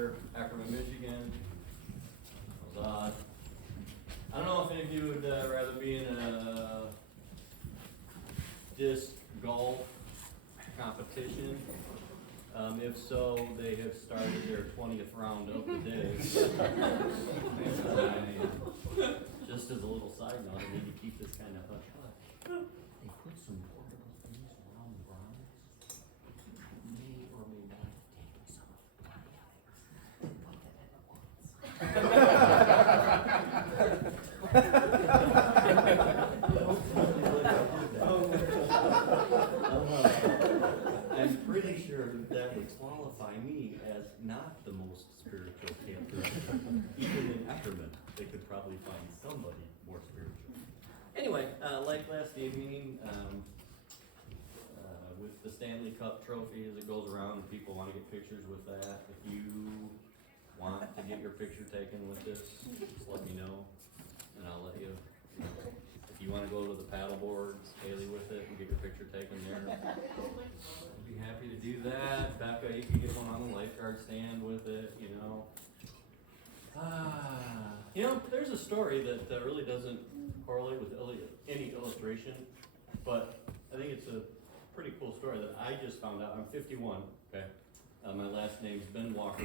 Chapter, Ackerman, Michigan. That was odd. I don't know if any of you would rather be in a disc golf competition. If so, they have started their 20th round of the day. Just as a little side note, I need to keep this kind of hush hush. They put some portable things around the grounds. May or may not have taken some of the money out of it. Put that in the I'm pretty sure that would qualify me as not the most spiritual camper. Even in Ackerman, they could probably find somebody more spiritual. Anyway, like last evening, with the Stanley Cup trophy as it goes around, people want to get pictures with that. If you want to get your picture taken with this, just let me know, and I'll let you. If you want to go to the paddle boards, Haley with it, and get your picture taken there, I'd be happy to do that. Becca, you can get one on the lifeguard stand with it, you know. There's a story that really doesn't correlate with any illustration, but I think it's a pretty cool story that I just found out. I'm 51, okay? My last name's Ben Walker.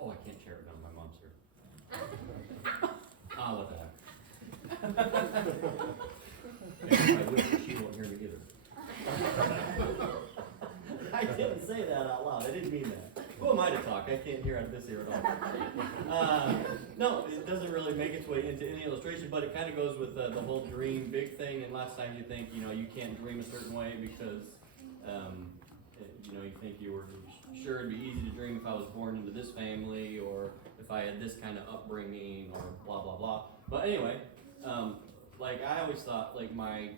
Oh, I can't share it now. My mom's here. I'll let that. I wish she won't hear me either. I didn't say that out loud. I didn't mean that. Who am I to talk? I can't hear out of this ear at all. No, it doesn't really make its way into any illustration, but it kind of goes with the whole dream big thing. And lots of times you think, you can't dream a certain way because, you think you were sure it'd be easy to dream if I was born into this family or if I had this kind of upbringing or blah, blah, blah. But anyway, I always thought, my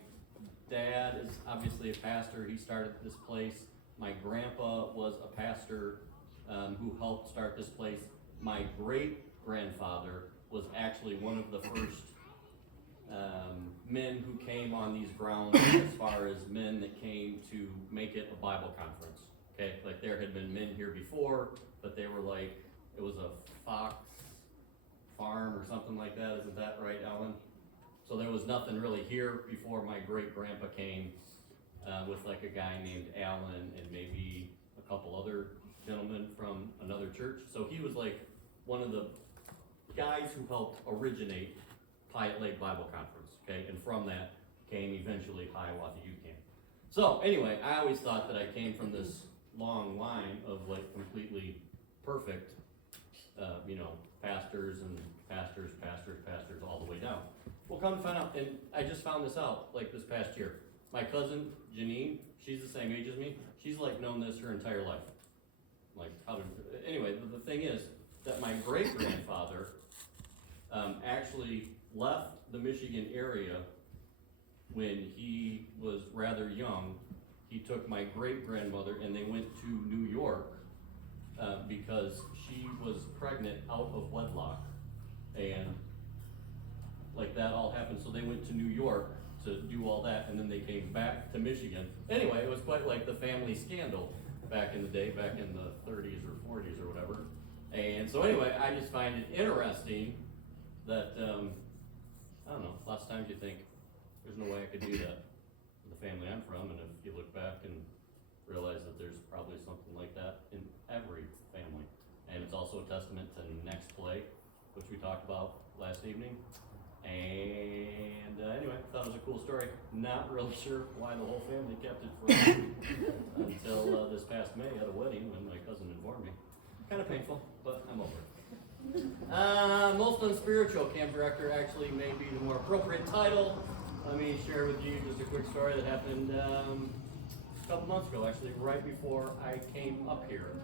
dad is obviously a pastor. He started this place. My grandpa was a pastor who helped start this place. My great-grandfather was actually one of the first men who came on these grounds as far as men that came to make it a Bible conference. Okay, there had been men here before, but they were it was a fox farm or something like that. Isn't that right, Alan? So there was nothing really here before my great-grandpa came with a guy named Alan and maybe a couple other gentlemen from another church. So he was one of the guys who helped originate Piat Lake Bible Conference, okay? And from that came eventually Hiawatha Youth Camp. So anyway, I always thought that I came from this long line of completely perfect, pastors all the way down. Well, come to find out, and I just found this out this past year. My cousin Janine, she's the same age as me. She's known this her entire life. Anyway, the thing is that my great grandfather actually left the Michigan area when he was rather young. He took my great grandmother and they went to New York because she was pregnant out of wedlock, and that all happened. So they went to New York to do all that, and then they came back to Michigan. Anyway, it was quite the family scandal back in the day, back in the 30s or 40s or whatever. And so anyway, I just find it interesting that, I don't know, lots of times you think, there's no way I could do that in the family I'm from, and if you look back and realize that there's probably something like that in every family. And it's also a testament to Next Play, which we talked about last evening. And anyway, I thought it was a cool story. Not really sure why the whole family kept it for until this past May at a wedding when my cousin informed me. Kind of painful, but I'm over it. Most unspiritual camp director actually may be the more appropriate title. Let me share with you just a quick story that happened a couple months ago, actually, right before I came up here.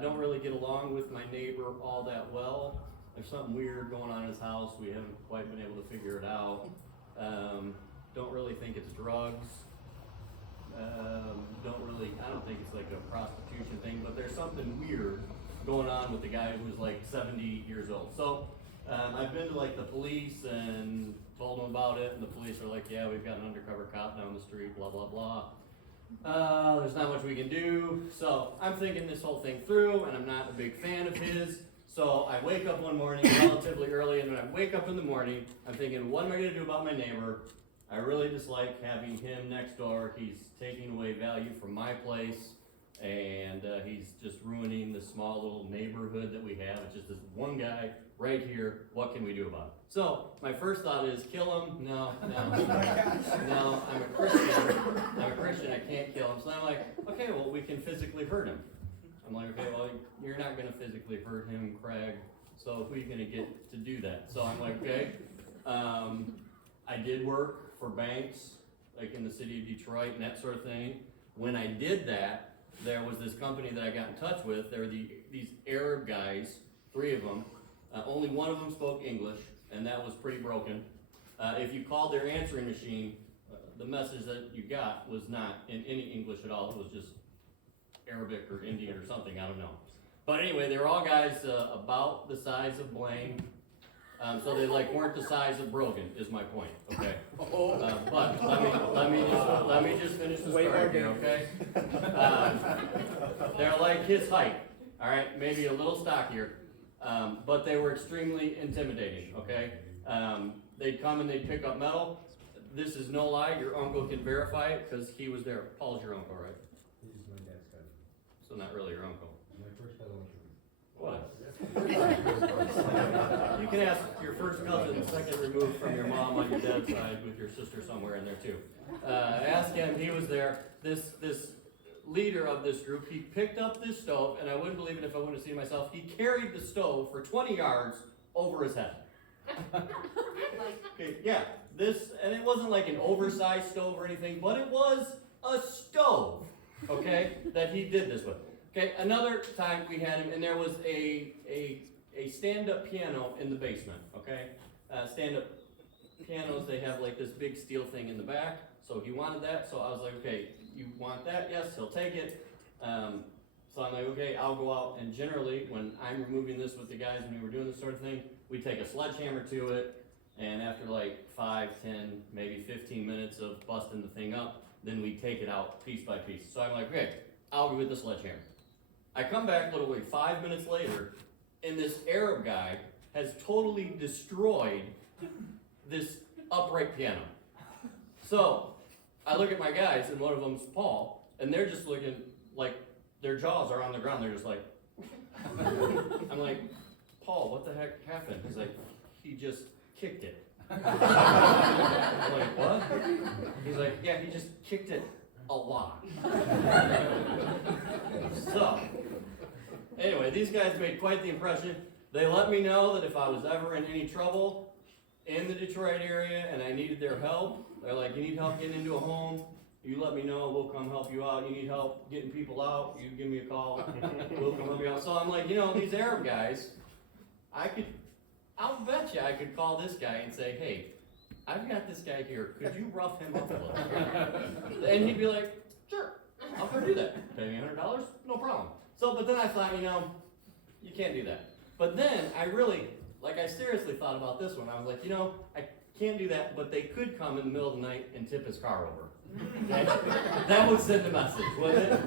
Don't really get along with my neighbor all that well. There's something weird going on in his house. We haven't quite been able to figure it out. Don't really think it's drugs. I don't think it's a prostitution thing, but there's something weird going on with the guy who's 70 years old. So I've been to the police and told them about it, and the police are yeah, we've got an undercover cop down the street, blah, blah, blah. there's not much we can do. So I'm thinking this whole thing through, and I'm not a big fan of his. So I wake up one morning relatively early, and when I wake up in the morning, I'm thinking, what am I going to do about my neighbor? I really dislike having him next door. He's taking away value from my place, and he's just ruining the small little neighborhood that we have. It's just this one guy right here. What can we do about it? So my first thought is kill him. No, I'm a Christian. I can't kill him. So I'm like, okay, well, we can physically hurt him. I'm like, okay, well, you're not going to physically hurt him, Craig. So who are you going to get to do that? So I'm like, okay. I did work for banks, like in the city of Detroit and that sort of thing. When I did that, there was this company that I got in touch with. There were these Arab guys, 3 of them. Only one of them spoke English, and that was pretty broken. If you called their answering machine, the message that you got was not in any English at all. It was just Arabic or Indian or something, I don't know. But anyway, they were all guys about the size of Blaine. So they weren't the size of Brogan, is my point, okay? But let me just finish the story here, okay? They're like his height, all right? Maybe a little stockier, but they were extremely intimidating, okay? They'd come and they'd pick up metal. This is no lie, your uncle can verify it because he was there. Paul's your uncle, right? He's my dad's cousin. So not really your uncle. My first cousin. What? You can ask your first cousin, second removed from your mom on your dad's side, with your sister somewhere in there too. Ask him, he was there. This leader of this group, he picked up this stove, and I wouldn't believe it if I wouldn't have seen it myself. He carried the stove for 20 yards over his head. Okay, yeah, and it wasn't like an oversized stove or anything, but it was a stove, okay, that he did this with. Okay, another time we had him, and there was a stand-up piano in the basement, okay? Stand-up pianos, they have like this big steel thing in the back, so he wanted that, so I was like, okay, you want that? Yes, he'll take it. So I'm like, okay, I'll go out, and generally, when I'm removing this with the guys, when we were doing this sort of thing, we take a sledgehammer to it, and after like 5, 10, maybe 15 minutes of busting the thing up, then we take it out piece by piece. So I'm like, okay, I'll go with the sledgehammer. I come back literally 5 minutes later, and this Arab guy has totally destroyed this upright piano. So I look at my guys, and one of them's Paul, and they're just looking like their jaws are on the ground. They're just like, I'm like, Paul, what the heck happened? He's like, he just kicked it. I'm like, what? He's like, yeah, he just kicked it a lot. So, anyway, these guys made quite the impression. They let me know that if I was ever in any trouble in the Detroit area and I needed their help, they're like, you need help getting into a home, you let me know, we'll come help you out. You need help getting people out, you give me a call, we'll come help you out. So I'm like, these Arab guys, I'll bet you I could call this guy and say, hey, I've got this guy here, could you rough him up a little bit? And he'd be like, sure, I'll go do that. Pay me $100, no problem. So, but then I thought, you can't do that. But then I seriously thought about this one. I was like, I can't do that, but they could come in the middle of the night and tip his car over. Okay? That would send a message, wouldn't it?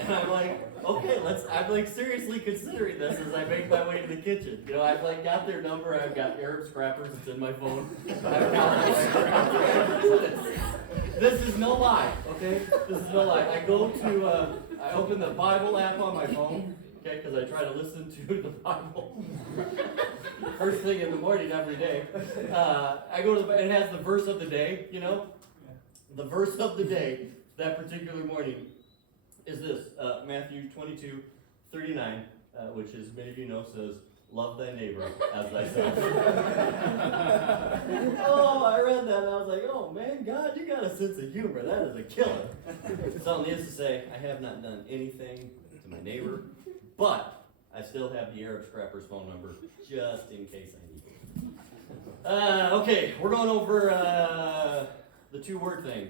And I'm like, okay, I'm seriously considering this as I make my way to the kitchen. I've got their number, I've got Arab scrappers, it's in my phone. This is no lie, okay? This is no lie. I open the Bible app on my phone, okay, because I try to listen to the Bible first thing in the morning every day. I go to it has the verse of the day, The verse of the day that particular morning is this, Matthew 22:39, which, as many of you know, says, love thy neighbor as thyself. Oh, I read that and I was like, oh man, God, you got a sense of humor. That is a killer. So needless to say, I have not done anything to my neighbor, but I still have the Arab scrapper's phone number just in case I need it. Okay, we're going over the 2-word thing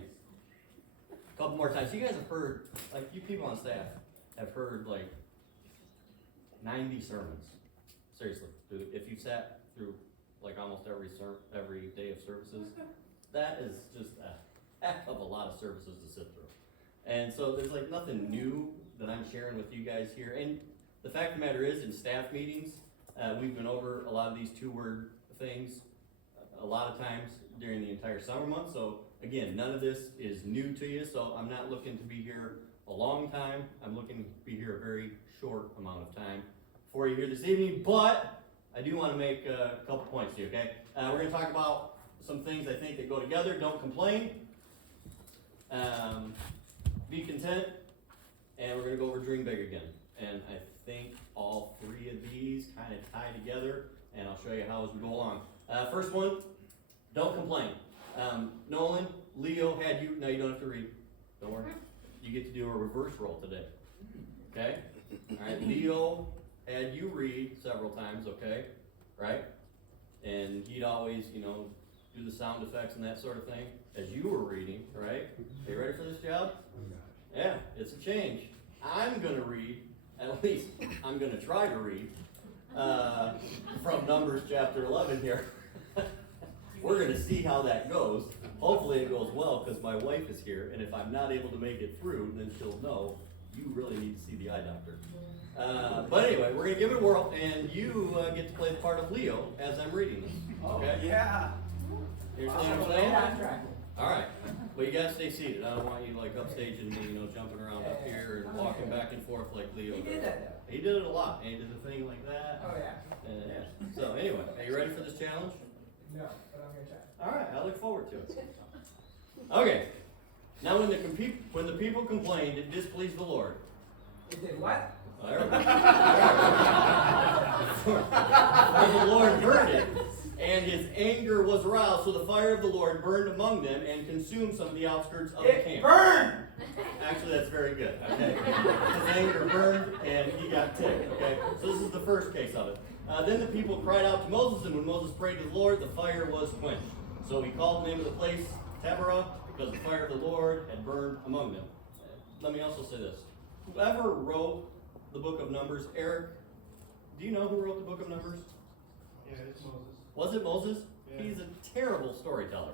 a couple more times. You guys have heard, you people on staff have heard 90 sermons. Seriously, if you sat through almost every day of services, that is just heck of a lot of services to sit through. And so there's like nothing new that I'm sharing with you guys here. And the fact of the matter is, in staff meetings, we've been over a lot of these 2-word things a lot of times during the entire summer months. So again, none of this is new to you, so I'm not looking to be here a long time. I'm looking to be here a very short amount of time for you here this evening, but I do want to make a couple points to you, okay? We're going to talk about some things I think that go together. Don't complain. Be content. And we're going to go over dream big again. And I think all 3 of these kind of tie together, and I'll show you how as we go along. First one, don't complain. Nolan, Leo had you, now you don't have to read, don't worry. You get to do a reverse roll today, okay? All right, Leo had you read several times, okay, right? And he'd always, do the sound effects and that sort of thing as you were reading, right? Are you ready for this job? Yeah, it's a change. I'm gonna read, at least I'm gonna try to read, from Numbers chapter 11 here. We're going to see how that goes. Hopefully it goes well, because my wife is here, and if I'm not able to make it through, then she'll know you really need to see the eye doctor. But anyway, we're going to give it a whirl, and you get to play the part of Leo as I'm reading this. Okay? Oh, yeah. You understand what I'm saying? All right. But you got to stay seated. I don't want you like upstaging me, jumping around up here and walking back and forth like Leo He did that. He did it a lot. And he did a thing like that. Oh, yeah. Yeah. So anyway, are you ready for this challenge? No, but I'm going to try. All right, I look forward to it. Okay. Now, when the people complained, it displeased the Lord. It did what? There we go. For the Lord heard it, and his anger was aroused, so the fire of the Lord burned among them and consumed some of the outskirts of the camp. It burned! Actually, that's very good. Okay. His anger burned, and he got ticked. Okay. So this is the first case of it. Then the people cried out to Moses, and when Moses prayed to the Lord, the fire was quenched. So he called the name of the place Taberah, because the fire of the Lord had burned among them. Let me also say this. Whoever wrote the book of Numbers, Eric, do you know who wrote the book of Numbers? Yeah, it's Moses. Was it Moses? Yeah. He's a terrible storyteller.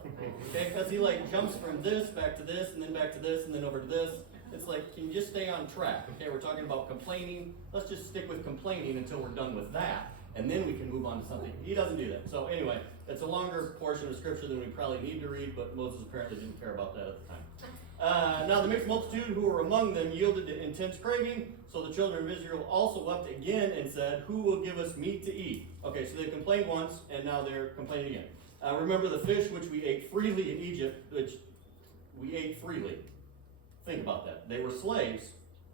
Okay, because he jumps from this back to this, and then back to this, and then over to this. It's like, can you just stay on track? Okay, we're talking about complaining. Let's just stick with complaining until we're done with that, and then we can move on to something. He doesn't do that. So anyway, it's a longer portion of scripture than we probably need to read, but Moses apparently didn't care about that at the time. Now the mixed multitude who were among them yielded to intense craving, so the children of Israel also wept again and said, who will give us meat to eat? Okay, so they complained once, and now they're complaining again. Remember the fish which we ate freely in Egypt, which we ate freely. Think about that. They were slaves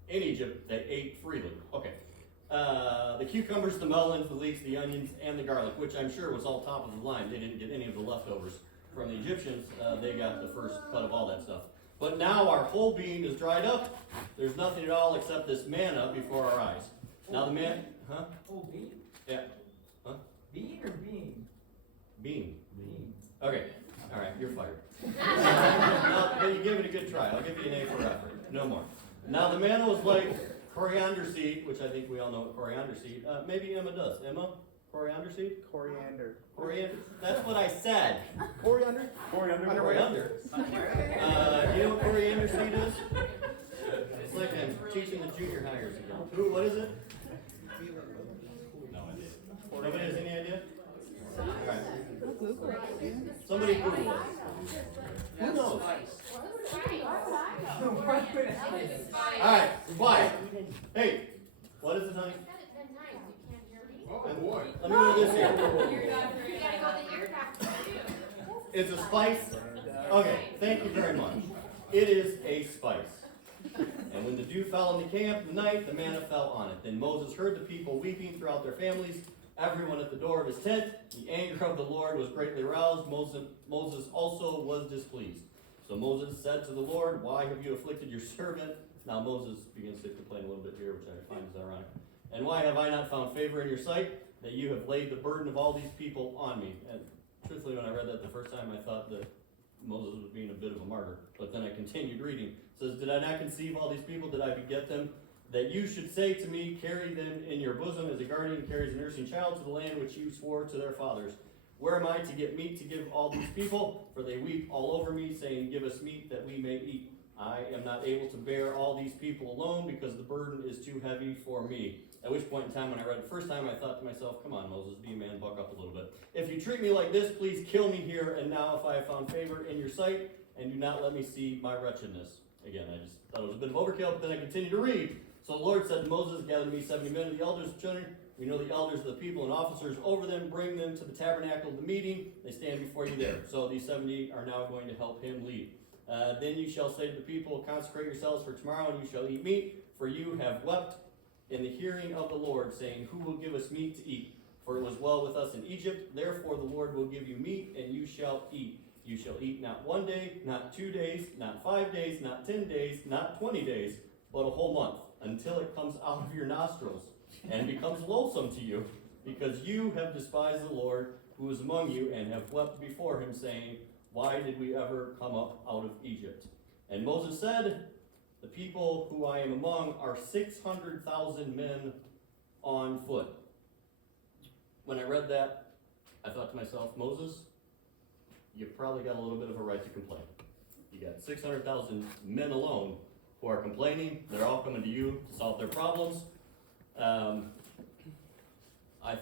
in Egypt. They ate freely. Okay. The cucumbers, the melons, the leeks, the onions, and the garlic, which I'm sure was all top of the line. They didn't get any of the leftovers from the Egyptians. They got the first cut of all that stuff. But now our whole being is dried up. There's nothing at all except this manna before our eyes. Now the man, huh? Oh, bean? Yeah. Huh? Bean or bean? Bean. Bean. Okay. All right, you're fired. Now, but you give it a good try. I'll give you an A for effort. No more. Now the manna was like coriander seed, which I think we all know what coriander seed. Maybe Emma does. Emma, coriander seed? Coriander. Coriander. That's what I said. Coriander? Coriander. Coriander. You know what coriander seed is? It's like I'm teaching the junior hires again. Who? What is it? No idea. Nobody has any idea? All right. Somebody Google it. Who knows? All right, quiet. Hey, what is it, honey? Oh, boy. Let me do this here. It's a spice? Okay, thank you very much. It is a spice. And when the dew fell in the camp at night, the manna fell on it. Then Moses heard the people weeping throughout their families, everyone at the door of his tent. The anger of the Lord was greatly aroused. Moses also was displeased. So Moses said to the Lord, why have you afflicted your servant? Now Moses begins to complain a little bit here, which I find is ironic. And why have I not found favor in your sight, that you have laid the burden of all these people on me? And truthfully, when I read that the first time, I thought that Moses was being a bit of a martyr. But then I continued reading. It says, did I not conceive all these people? Did I beget them? That you should say to me, carry them in your bosom as a guardian carries a nursing child to the land which you swore to their fathers. Where am I to get meat to give all these people? For they weep all over me, saying, give us meat that we may eat. I am not able to bear all these people alone, because the burden is too heavy for me. At which point in time, when I read it the first time, I thought to myself, come on, Moses, be a man, buck up a little bit. If you treat me like this, please kill me here and now if I have found favor in your sight, and do not let me see my wretchedness. Again, I just thought it was a bit of overkill, but then I continued to read. So the Lord said to Moses, gather me 70 men of the elders of children. We know the elders of the people and officers over them. Bring them to the tabernacle of the meeting. They stand before you there. So these 70 are now going to help him lead. Then you shall say to the people, consecrate yourselves for tomorrow, and you shall eat meat, for you have wept in the hearing of the Lord, saying, who will give us meat to eat? For it was well with us in Egypt. Therefore the Lord will give you meat, and you shall eat. You shall eat not 1 day, not 2 days, not 5 days, not 10 days, not 20 days, but a whole month, until it comes out of your nostrils, and becomes loathsome to you, because you have despised the Lord who is among you, and have wept before him, saying, why did we ever come up out of Egypt? And Moses said, the people who I am among are 600,000 men on foot. When I read that, I thought to myself, Moses, you probably got a little bit of a right to complain. You got 600,000 men alone who are complaining. They're all coming to you to solve their problems. I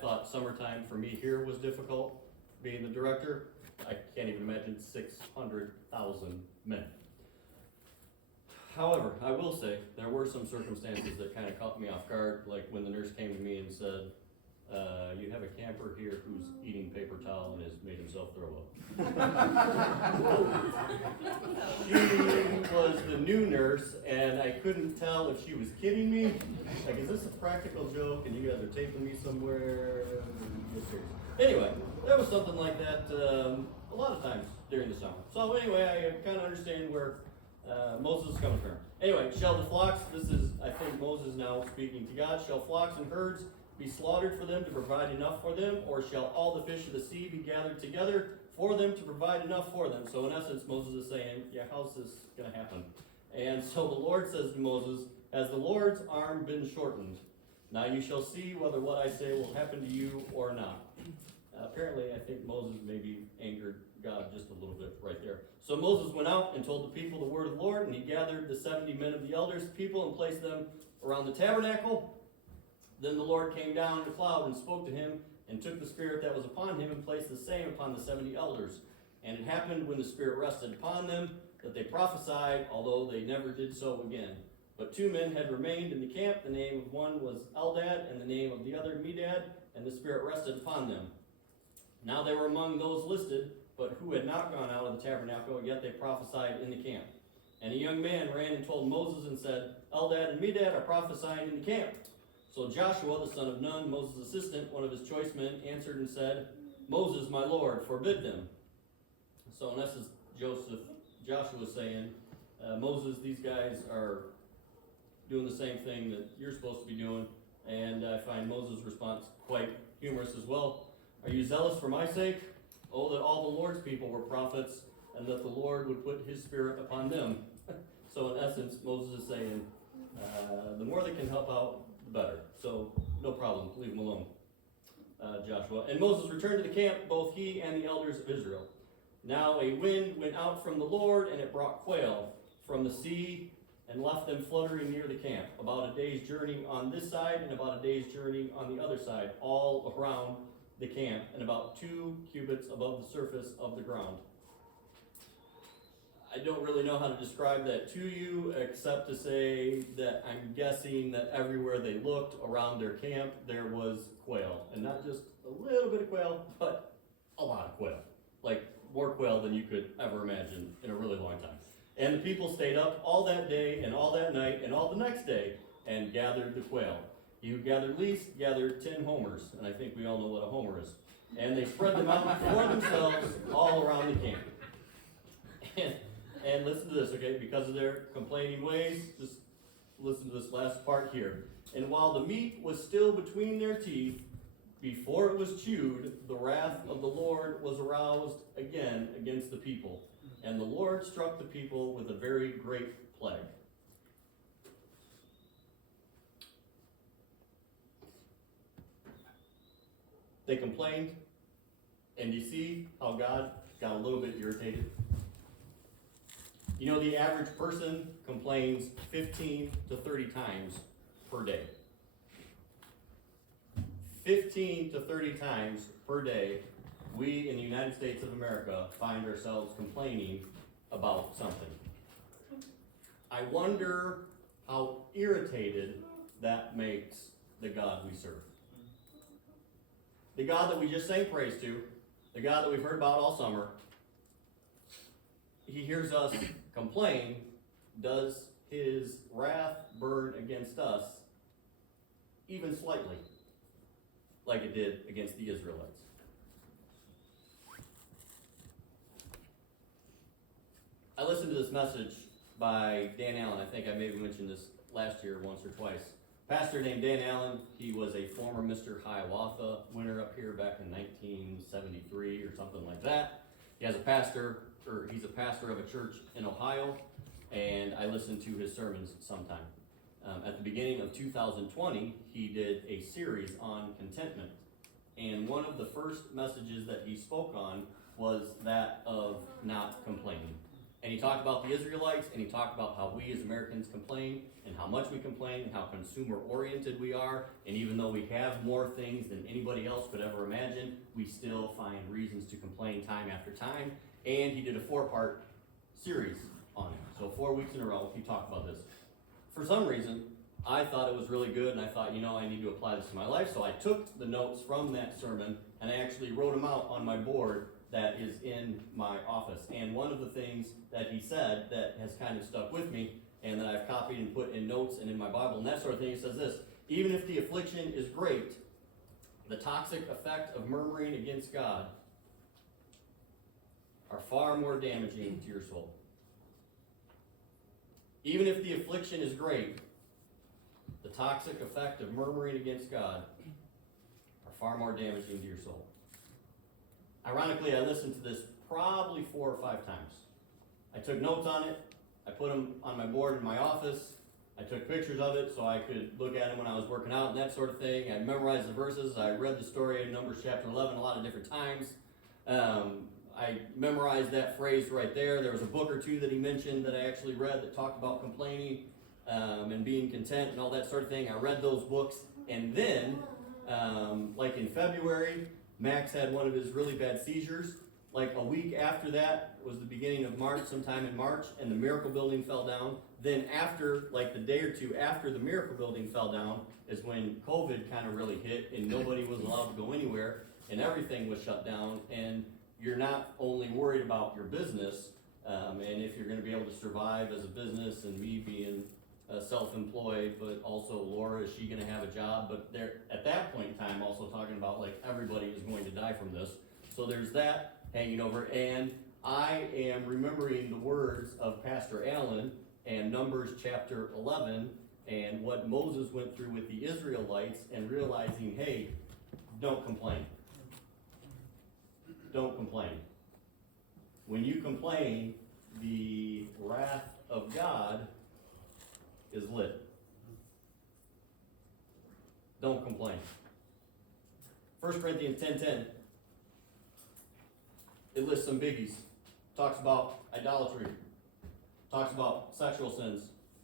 thought summertime for me here was difficult, being the director. I can't even imagine 600,000 men. However, I will say there were some circumstances that kind of caught me off guard, like when the nurse came to me and said, you have a camper here who's eating paper towel and has made himself throw up. She was the new nurse, and I couldn't tell if she was kidding me. Like, is this a practical joke and you guys are taping me somewhere? Anyway, there was something like that a lot of times during the summer. So anyway, I kind of understand where Moses is coming from. Anyway, shall the flocks, this is, I think Moses now speaking to God, shall flocks and herds be slaughtered for them to provide enough for them, or shall all the fish of the sea be gathered together for them to provide enough for them? So in essence, Moses is saying, yeah, how's this going to happen? And so the Lord says to Moses, has the Lord's arm been shortened? Now you shall see whether what I say will happen to you or not. Apparently, I think Moses maybe angered God just a little bit right there. So Moses went out and told the people the word of the Lord, and he gathered the 70 men of the elders, people, and placed them around the tabernacle. Then the Lord came down in a cloud and spoke to him, and took the spirit that was upon him and placed the same upon the 70 elders. And it happened when the spirit rested upon them that they prophesied, although they never did so again. But 2 men had remained in the camp. The name of one was Eldad, and the name of the other Medad, and the spirit rested upon them. Now they were among those listed, but who had not gone out of the tabernacle, yet they prophesied in the camp. And a young man ran and told Moses and said, Eldad and Medad are prophesying in the camp. So Joshua, the son of Nun, Moses' assistant, one of his choice men, answered and said, Moses, my Lord, forbid them. So in essence, Joshua is saying, Moses, these guys are doing the same thing that you're supposed to be doing. And I find Moses' response quite humorous as well. Are you zealous for my sake? Oh, that all the Lord's people were prophets, and that the Lord would put his spirit upon them. So in essence, Moses is saying, the more they can help out, the better. So no problem, leave them alone, Joshua. And Moses returned to the camp, both he and the elders of Israel. Now a wind went out from the Lord, and it brought quail from the sea, and left them fluttering near the camp, about a day's journey on this side, and about a day's journey on the other side, all around the camp, and about 2 cubits above the surface of the ground. I don't really know how to describe that to you, except to say that I'm guessing that everywhere they looked around their camp, there was quail. And not just a little bit of quail, but a lot of quail. Like, more quail than you could ever imagine in a really long time. And the people stayed up all that day, and all that night, and all the next day, and gathered the quail. He who gathered least gathered 10 homers, and I think we all know what a homer is. And they spread them out for themselves all around the camp. And listen to this, okay? Because of their complaining ways, just listen to this last part here. And while the meat was still between their teeth, before it was chewed, the wrath of the Lord was aroused again against the people. And the Lord struck the people with a very great plague. They complained, And you see how God got a little bit irritated? You know, the average person complains 15 to 30 times per day. 15 to 30 times per day, we in the United States of America find ourselves complaining about something. I wonder how irritated that makes the God we serve. The God that we just sang praise to, the God that we've heard about all summer, he hears us complain. Does his wrath burn against us even slightly, like it did against the Israelites? I listened to this message by Dan Allen. I think I maybe mentioned this last year once or twice. Pastor named Dan Allen. He was a former Mr. Hiawatha winner up here back in 1973 or something like that. He's a pastor of a church in Ohio, and I listened to his sermons sometime. At the beginning of 2020, he did a series on contentment, and one of the first messages that he spoke on was that of not complaining. And he talked about the Israelites, and he talked about how we as Americans complain, and how much we complain, and how consumer-oriented we are, and even though we have more things than anybody else could ever imagine, we still find reasons to complain time after time. And he did a 4-part series on it. So 4 weeks in a row, he talked about this. For some reason, I thought it was really good, and I thought, I need to apply this to my life, so I took the notes from that sermon, and I actually wrote them out on my board that is in my office. And one of the things that he said that has kind of stuck with me, and that I've copied and put in notes and in my Bible and that sort of thing, he says this: even if the affliction is great, the toxic effect of murmuring against God are far more damaging to your soul. Even if the affliction is great, the toxic effect of murmuring against God are far more damaging to your soul. Ironically, I listened to this probably 4 or 5 times. I took notes on it. I put them on my board in my office. I took pictures of it so I could look at them when I was working out and that sort of thing. I memorized the verses. I read the story in Numbers chapter 11 a lot of different times. I memorized that phrase right there. There was a book or two that he mentioned that I actually read that talked about complaining and being content and all that sort of thing. I read those books, and then, like in February, Max had one of his really bad seizures. Like a week after that was the beginning of March, sometime in March, and the Miracle Building fell down. Then after, like the day or two after the Miracle Building fell down, is when COVID kind of really hit, and nobody was allowed to go anywhere, and everything was shut down. And you're not only worried about your business, and if you're going to be able to survive as a business, and me being self-employed, but also Laura, is she going to have a job? But they're at that point in time also talking about like everybody is going to die from this. So there's that hanging over, and I am remembering the words of Pastor Allen and Numbers chapter 11 and what Moses went through with the Israelites, and realizing, hey, don't complain. Don't complain. When you complain, the wrath of God is lit. Don't complain. 1 Corinthians 10:10. It lists some biggies. Talks about idolatry. Talks about sexual sins.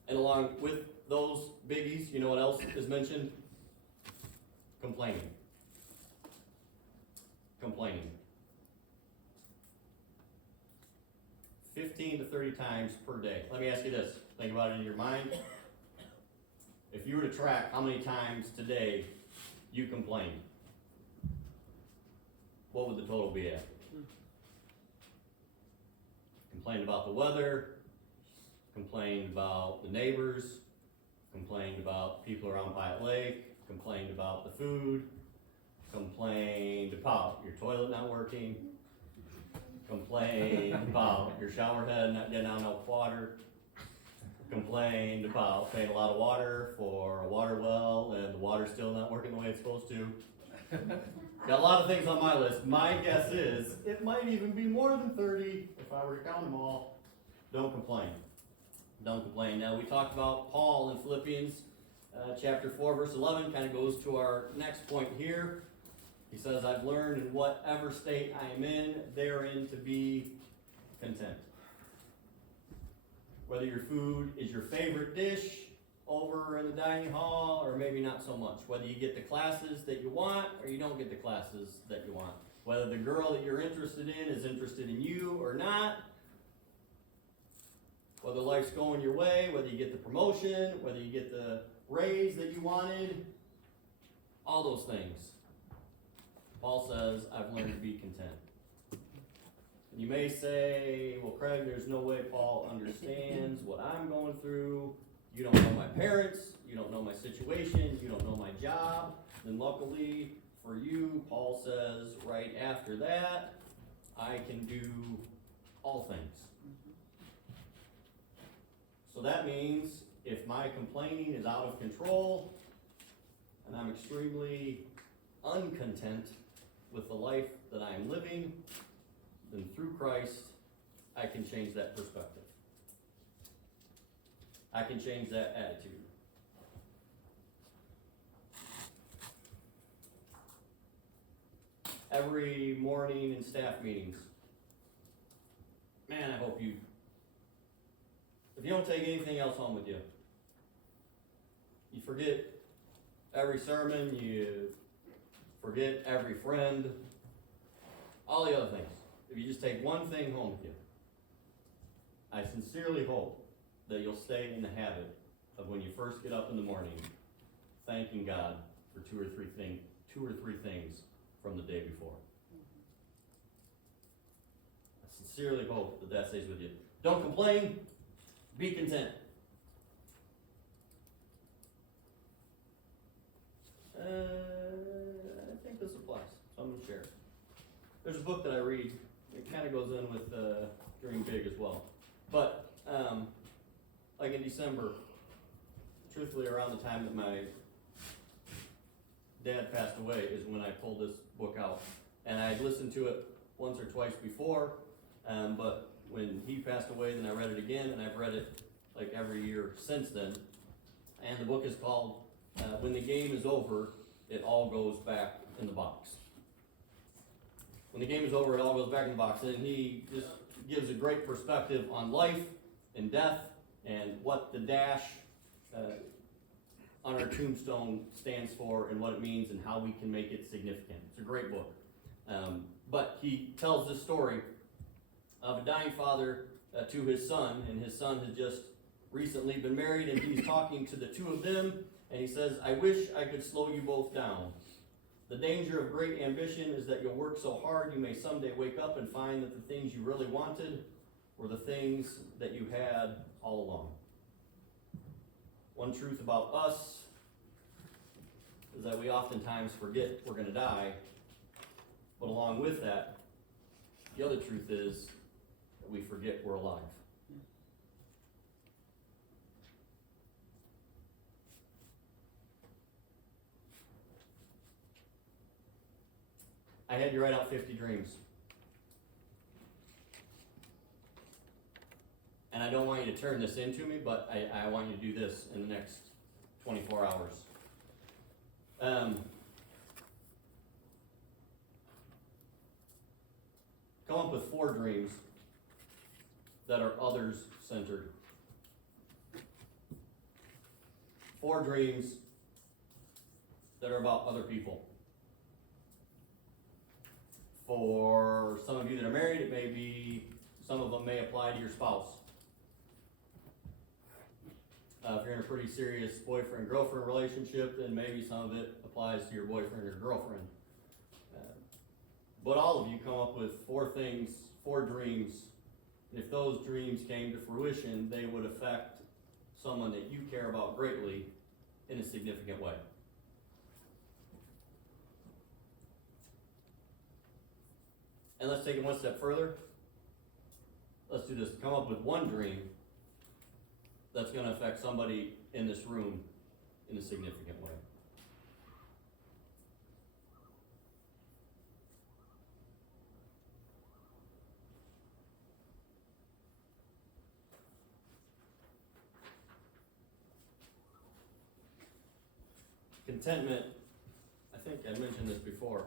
And along with those biggies, you know what else is mentioned? Complaining. Complaining. 15 to 30 times per day. Let me ask you this. Think about it in your mind. If you were to track how many times today you complain, what would the total be at? Complained about the weather, complained about the neighbors, complained about people around Pyatt Lake, complained about the food, complained about your toilet not working, complained about your shower head not getting out enough water, complained about paying a lot of water for a water well and the water's still not working the way it's supposed to. Got a lot of things on my list. My guess is it might even be more than 30 if I were to count them all. Don't complain. Don't complain. Now, we talked about Paul in Philippians chapter 4, verse 11, kind of goes to our next point here. He says, I've learned in whatever state I am in, therein to be content. Whether your food is your favorite dish over in the dining hall, or maybe not so much. Whether you get the classes that you want, or you don't get the classes that you want. Whether the girl that you're interested in is interested in you or not. Whether life's going your way, whether you get the promotion, whether you get the raise that you wanted. All those things. Paul says, I've learned to be content. And you may say, well, Craig, there's no way Paul understands what I'm going through. You don't know my parents. You don't know my situation. You don't know my job. Then luckily for you, Paul says right after that, I can do all things. So that means if my complaining is out of control and I'm extremely uncontent with the life that I am living, then through Christ, I can change that perspective. I can change that attitude. Every morning in staff meetings, man, I hope you, if you don't take anything else home with you, you forget every sermon, you forget every friend, all the other things. If you just take one thing home with you, I sincerely hope that you'll stay in the habit of when you first get up in the morning, thanking God for two or three things from the day before. I sincerely hope that that stays with you. Don't complain. Be content. I think this applies, so I'm going to share. There's a book that I read. It kind of goes in with Dream Big as well. But, like in December, truthfully around the time that my dad passed away is when I pulled this book out. And I had listened to it once or twice before, but when he passed away, then I read it again, and I've read it like every year since then. And the book is called When the Game is Over, It All Goes Back in the Box. When the game is over, it all goes back in the box. And he just gives a great perspective on life and death and what the dash on our tombstone stands for and what it means and how we can make it significant. It's a great book. But he tells this story of a dying father to his son, and his son has just recently been married, and he's talking to the two of them, and he says, I wish I could slow you both down. The danger of great ambition is that you'll work so hard you may someday wake up and find that the things you really wanted were the things that you had all along. One truth about us is that we oftentimes forget we're going to die, but along with that, the other truth is that we forget we're alive. I had you write out 50 dreams. And I don't want you to turn this into me, but I want you to do this in the next 24 hours. Come up with 4 dreams that are others-centered. 4 dreams that are about other people. For some of you that are married, it may be, some of them may apply to your spouse. If you're in a pretty serious boyfriend-girlfriend relationship, then maybe some of it applies to your boyfriend or girlfriend. But all of you come up with 4 things, 4 dreams. And if those dreams came to fruition, they would affect someone that you care about greatly in a significant way. And let's take it one step further. Let's do this. Come up with 1 dream that's going to affect somebody in this room in a significant way. Contentment, I think I mentioned this before,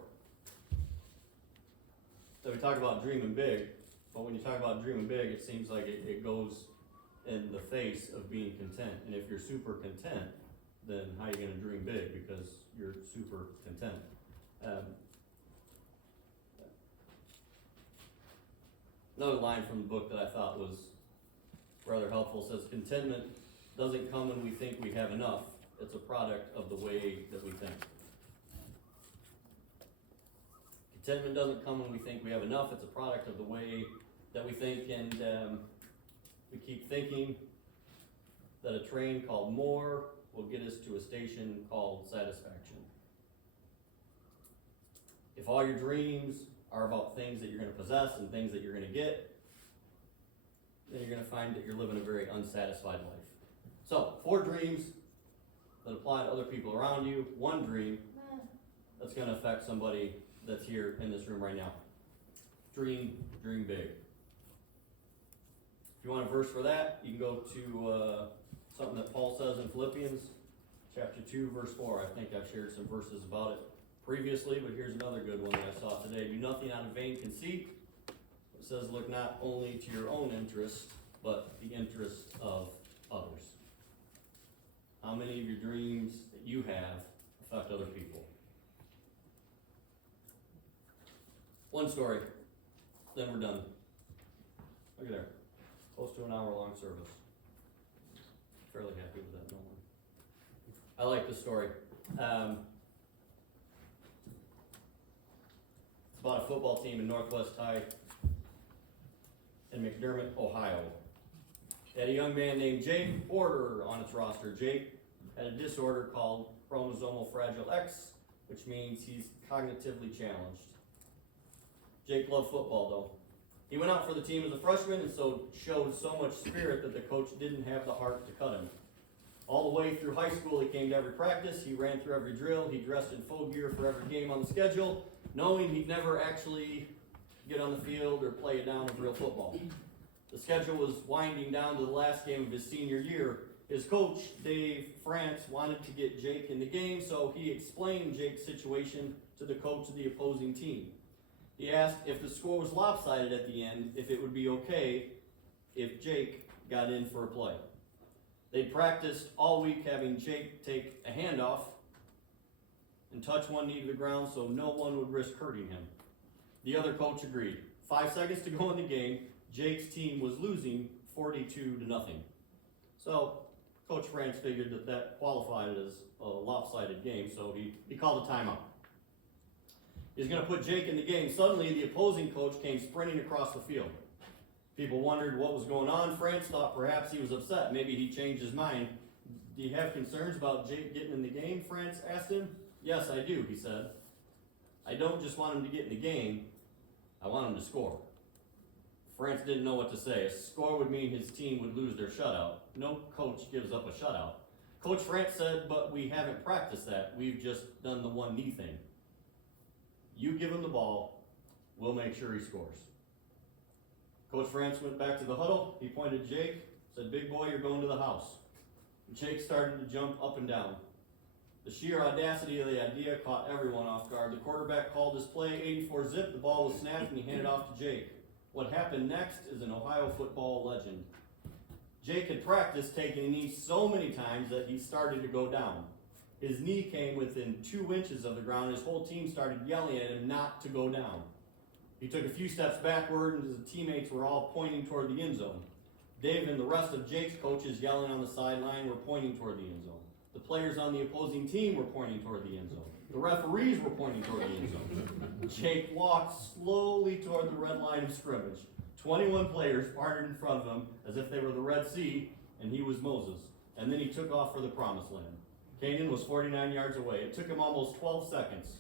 that we talk about dreaming big, but when you talk about dreaming big, it seems like it goes in the face of being content. And if you're super content, then how are you gonna dream big? Because you're super content. Another line from the book that I thought was rather helpful says, contentment doesn't come when we think we have enough. It's a product of the way that we think. Contentment doesn't come when we think we have enough. It's a product of the way that we think, and we keep thinking that a train called more will get us to a station called satisfaction. If all your dreams are about things that you're going to possess and things that you're going to get, then you're going to find that you're living a very unsatisfied life. So, 4 dreams that apply to other people around you. 1 dream that's going to affect somebody that's here in this room right now. Dream big. If you want a verse for that, you can go to something that Paul says in Philippians chapter 2, verse 4. I think I've shared some verses about it previously, but here's another good one that I saw today. Do nothing out of vain conceit. It says, look not only to your own interest, but the interest of others. How many of your dreams that you have affect other people? One story, then we're done. Look at there. Close to an hour-long service. Fairly happy with that moment. I like this story. It's about a football team in Northwest High in McDermott, Ohio. It had a young man named Jake Porter on its roster. Jake had a disorder called chromosomal fragile X, which means he's cognitively challenged. Jake loved football, though. He went out for the team as a freshman and so showed so much spirit that the coach didn't have the heart to cut him. All the way through high school, he came to every practice, he ran through every drill, he dressed in full gear for every game on the schedule, knowing he'd never actually get on the field or play a down of real football. The schedule was winding down to the last game of his senior year. His coach, Dave France, wanted to get Jake in the game, so he explained Jake's situation to the coach of the opposing team. He asked if the score was lopsided at the end, if it would be okay if Jake got in for a play. They'd practiced all week having Jake take a handoff and touch one knee to the ground so no one would risk hurting him. The other coach agreed. 5 seconds to go in the game, Jake's team was losing 42-0. So Coach France figured that qualified as a lopsided game, so he called a timeout. He's going to put Jake in the game. Suddenly, the opposing coach came sprinting across the field. People wondered what was going on. France thought perhaps he was upset. Maybe he changed his mind. Do you have concerns about Jake getting in the game? France asked him. Yes, I do, he said. I don't just want him to get in the game. I want him to score. France didn't know what to say. A score would mean his team would lose their shutout. No coach gives up a shutout. Coach France said, but we haven't practiced that. We've just done the one knee thing. You give him the ball, we'll make sure he scores. Coach France went back to the huddle. He pointed to Jake, said, big boy, you're going to the house. Jake started to jump up and down. The sheer audacity of the idea caught everyone off guard. The quarterback called his play, 84 zip, the ball was snapped and he handed off to Jake. What happened next is an Ohio football legend. Jake had practiced taking a knee so many times that he started to go down. His knee came within 2 inches of the ground. His whole team started yelling at him not to go down. He took a few steps backward, and his teammates were all pointing toward the end zone. Dave and the rest of Jake's coaches yelling on the sideline were pointing toward the end zone. The players on the opposing team were pointing toward the end zone. The referees were pointing toward the end zone. Jake walked slowly toward the red line of scrimmage. 21 players parted in front of him as if they were the Red Sea, and he was Moses. And then he took off for the promised land. Canaan was 49 yards away. It took him almost 12 seconds.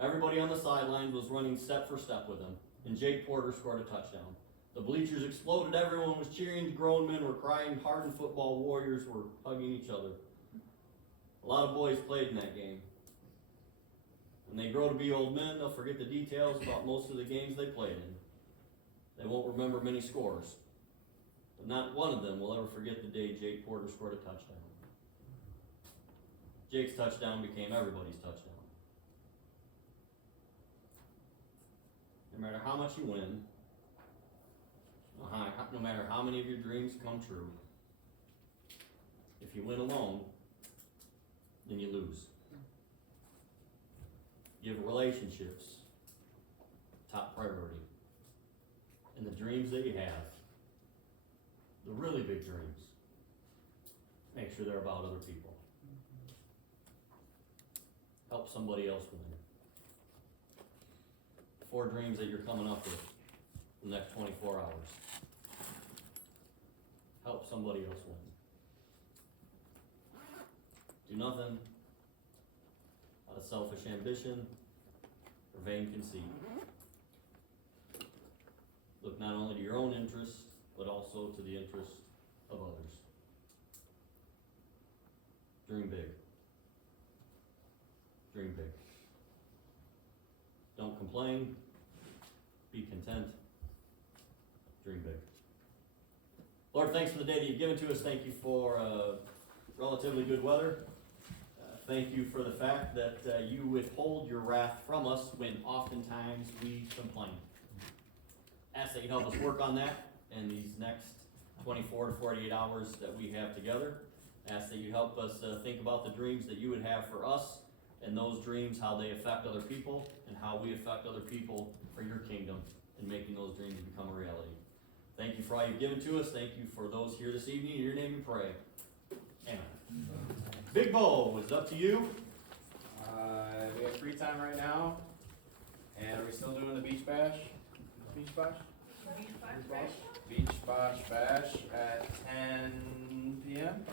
Everybody on the sidelines was running step for step with him, and Jake Porter scored a touchdown. The bleachers exploded. Everyone was cheering. The grown men were crying. Hardened football warriors were hugging each other. A lot of boys played in that game. When they grow to be old men, they'll forget the details about most of the games they played in. They won't remember many scores. But not one of them will ever forget the day Jake Porter scored a touchdown. Jake's touchdown became everybody's touchdown. no matter how much you win, no matter how many of your dreams come true, if you win alone, then you lose. Give relationships top priority. And the dreams that you have, the really big dreams, make sure they're about other people. Help somebody else win. 4 dreams that you're coming up with in the next 24 hours. Help somebody else win. Do nothing out of selfish ambition or vain conceit. Look not only to your own interest, but also to the interest of others. Dream big. Dream big. Don't complain. Be content. Dream big. Lord, thanks for the day that you've given to us. Thank you for relatively good weather. Thank you for the fact that you withhold your wrath from us when oftentimes we complain. Ask that you help us work on that in these next 24 to 48 hours that we have together. Ask that you help us think about the dreams that you would have for us, and those dreams, how they affect other people, and how we affect other people for your kingdom, and making those dreams become a reality. Thank you for all you've given to us. Thank you for those here this evening. In your name we pray. Amen. Big Bo, it's up to you. We have free time right now. And are we still doing the beach bash? Beach bash? Beach bash bash at 10 p.m.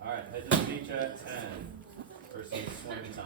Alright, head to the beach at 10 for some swimming time.